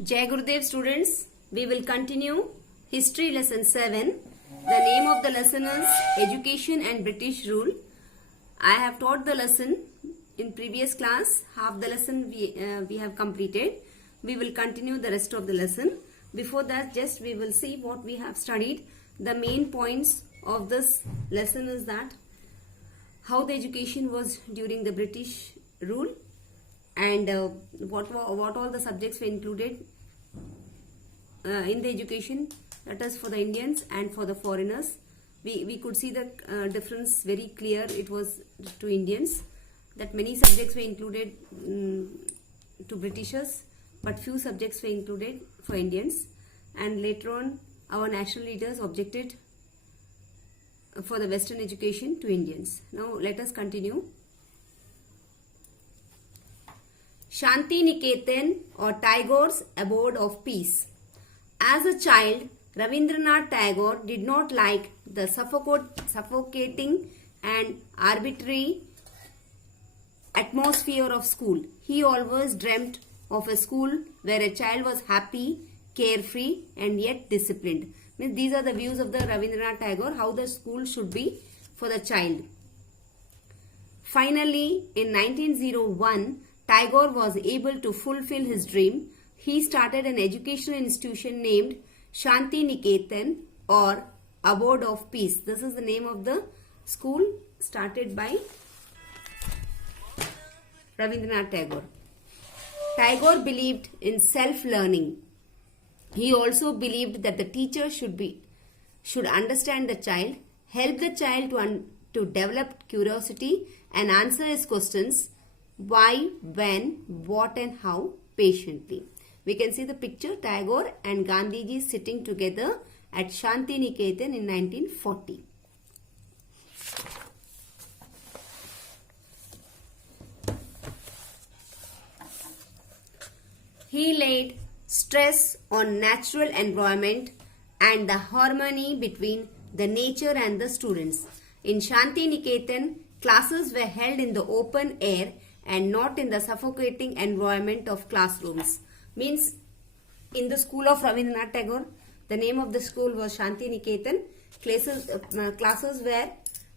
Jai Gurudev students, we will continue History Lesson 7. The name of the lesson is Education and British Rule. I have taught the lesson in previous class. Half the lesson we have completed. We will continue the rest of the lesson. Before that, just we will see what we have studied. The main points of this lesson is that how the education was during the British rule, and what all the subjects were included in the education, that is for the Indians and for the foreigners. We could see the difference very clear. It was to Indians that many subjects were included to Britishers, but few subjects were included for Indians. And later on, our national leaders objected for the Western education to Indians. Now let us continue. Shanti Niketan, or Tagore's abode of peace. As a child, Rabindranath Tagore did not like the suffocating and arbitrary atmosphere of school. He always dreamt of a school where a child was happy, carefree, and yet disciplined. Means these are the views of the Rabindranath Tagore, how the school should be for the child. Finally, in 1901, Tagore was able to fulfill his dream. He started an educational institution named Shanti Niketan, or Abode of Peace. This is the name of the school started by Rabindranath Tagore. Tagore believed in self-learning. He also believed that the teacher should understand the child, help the child to develop curiosity and answer his questions why, when, what and how patiently. We can see the picture, Tagore and Gandhiji sitting together at Shanti Niketan in 1940. He laid stress on natural environment and the harmony between the nature and the students. In Shanti Niketan, classes were held in the open air and not in the suffocating environment of classrooms. Means in the school of Rabindranath Tagore, the name of the school was Shanti Niketan. Classes were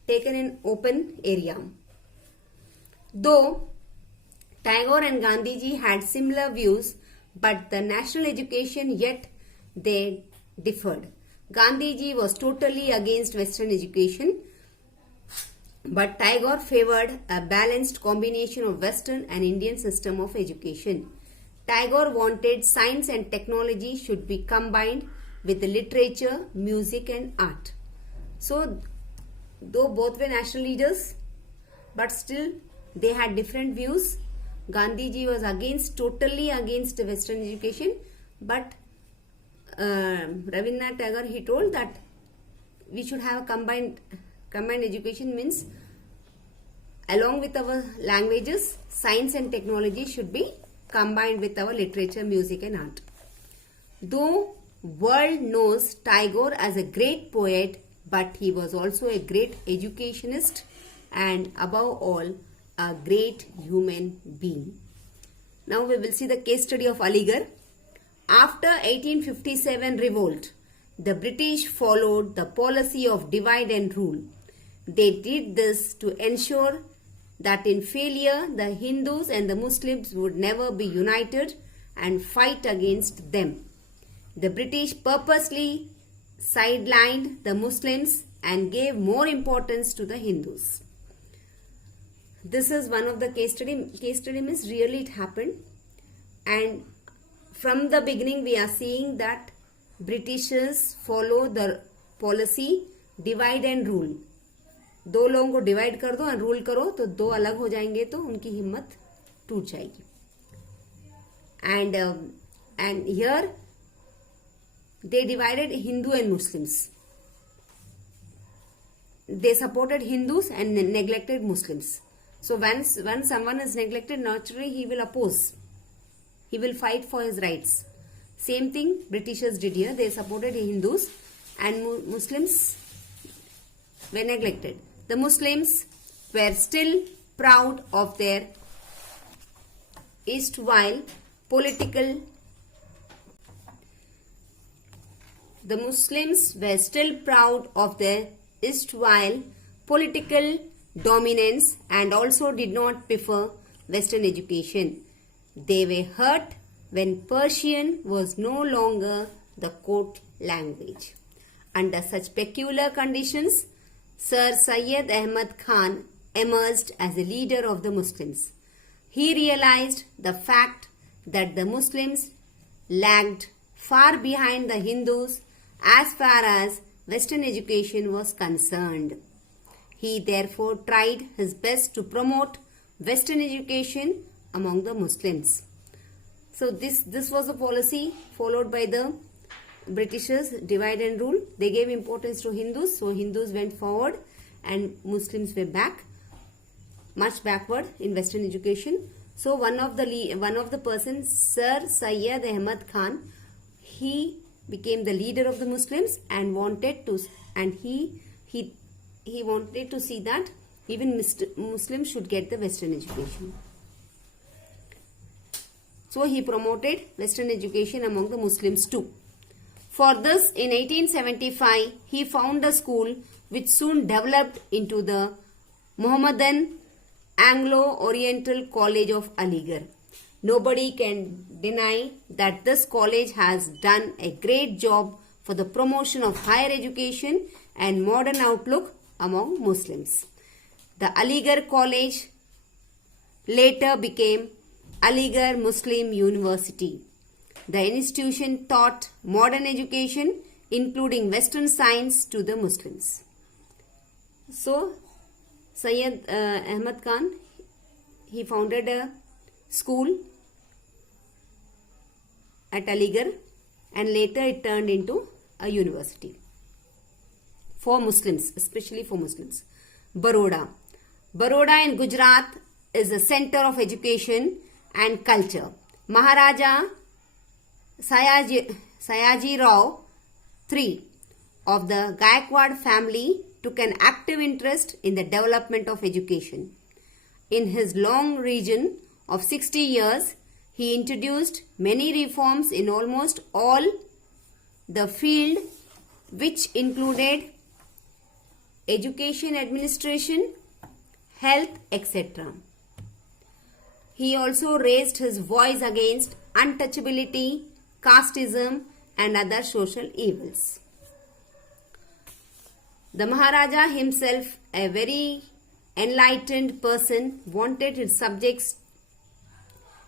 taken in open area. Though Tagore and Gandhiji had similar views, but the national education, yet they differed. Gandhiji was totally against Western education, but Tagore favored a balanced combination of Western and Indian system of education. Tagore wanted science and technology should be combined with the literature, music and art. So, though both were national leaders, but still they had different views. Gandhiji was totally against Western education, but Rabindranath Tagore, he told that we should have a combined education, means along with our languages, science and technology should be combined with our literature, music and art. Though world knows Tagore as a great poet, but he was also a great educationist and above all a great human being. Now we will see the case study of Aligarh. After 1857 revolt, the British followed the policy of divide and rule. They did this to ensure that in failure, the Hindus and the Muslims would never be united and fight against them. The British purposely sidelined the Muslims and gave more importance to the Hindus. This is one of the case study. Case study means really it happened. And from the beginning we are seeing that Britishers follow the policy divide and rule. दो लोगों को divide कर दो और rule करो तो दो अलग हो जाएंगे तो उनकी हिम्मत टूट जाएगी. And here they divided Hindu and Muslims. They supported Hindus and neglected Muslims. So once someone is neglected, naturally he will oppose. He will fight for his rights. Same thing Britishers did here. They supported Hindus and Muslims were neglected. The Muslims were still proud of their erstwhile political the Muslims were still proud of their erstwhile political dominance and also did not prefer Western education. They were hurt when Persian was no longer the court language. Under such peculiar conditions, Sir Syed Ahmad Khan emerged as a leader of the Muslims. He realized the fact that the Muslims lagged far behind the Hindus as far as Western education was concerned. He therefore tried his best to promote Western education among the Muslims. So this was a policy followed by the Britishers, divide and rule. They gave importance to Hindus, so Hindus went forward and Muslims were much backward in Western education. So one of the persons, Sir Syed Ahmad Khan, he became the leader of the Muslims and wanted to see that even Muslims should get the Western education. So he promoted Western education among the Muslims too. For this, in 1875, he founded a school which soon developed into the Mohammedan Anglo-Oriental College of Aligarh. Nobody can deny that this college has done a great job for the promotion of higher education and modern outlook among Muslims. The Aligarh College later became Aligarh Muslim University. The institution taught modern education, including Western science, to the Muslims. So, Syed Ahmad Khan, he founded a school at Aligarh and later it turned into a university for Muslims, especially for Muslims. Baroda. Baroda in Gujarat is a center of education and culture. Maharaja Sayaji Rao III of the Gaikwad family took an active interest in the development of education. In his long reign of 60 years, he introduced many reforms in almost all the field, which included education administration, health, etc. He also raised his voice against untouchability, casteism and other social evils. The Maharaja himself, a very enlightened person, wanted his subjects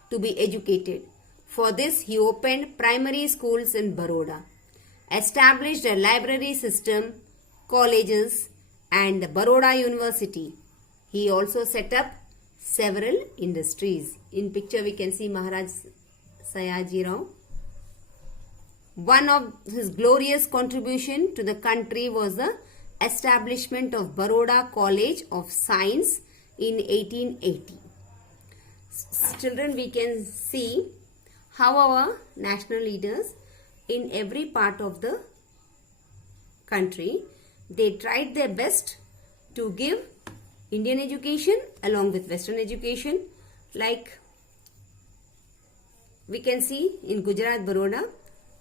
to be educated. For this, he opened primary schools in Baroda, established a library system, colleges and the Baroda University. He also set up several industries. In picture we can see Maharaj Sayaji Rao. One of his glorious contribution to the country was the establishment of Baroda College of Science in 1880. Children, we can see how our national leaders in every part of the country, they tried their best to give Indian education along with Western education. Like we can see in Gujarat, Baroda,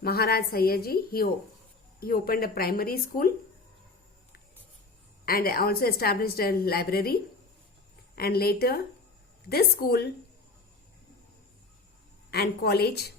Maharaj Sayaji, he opened a primary school and also established a library, and later this school and college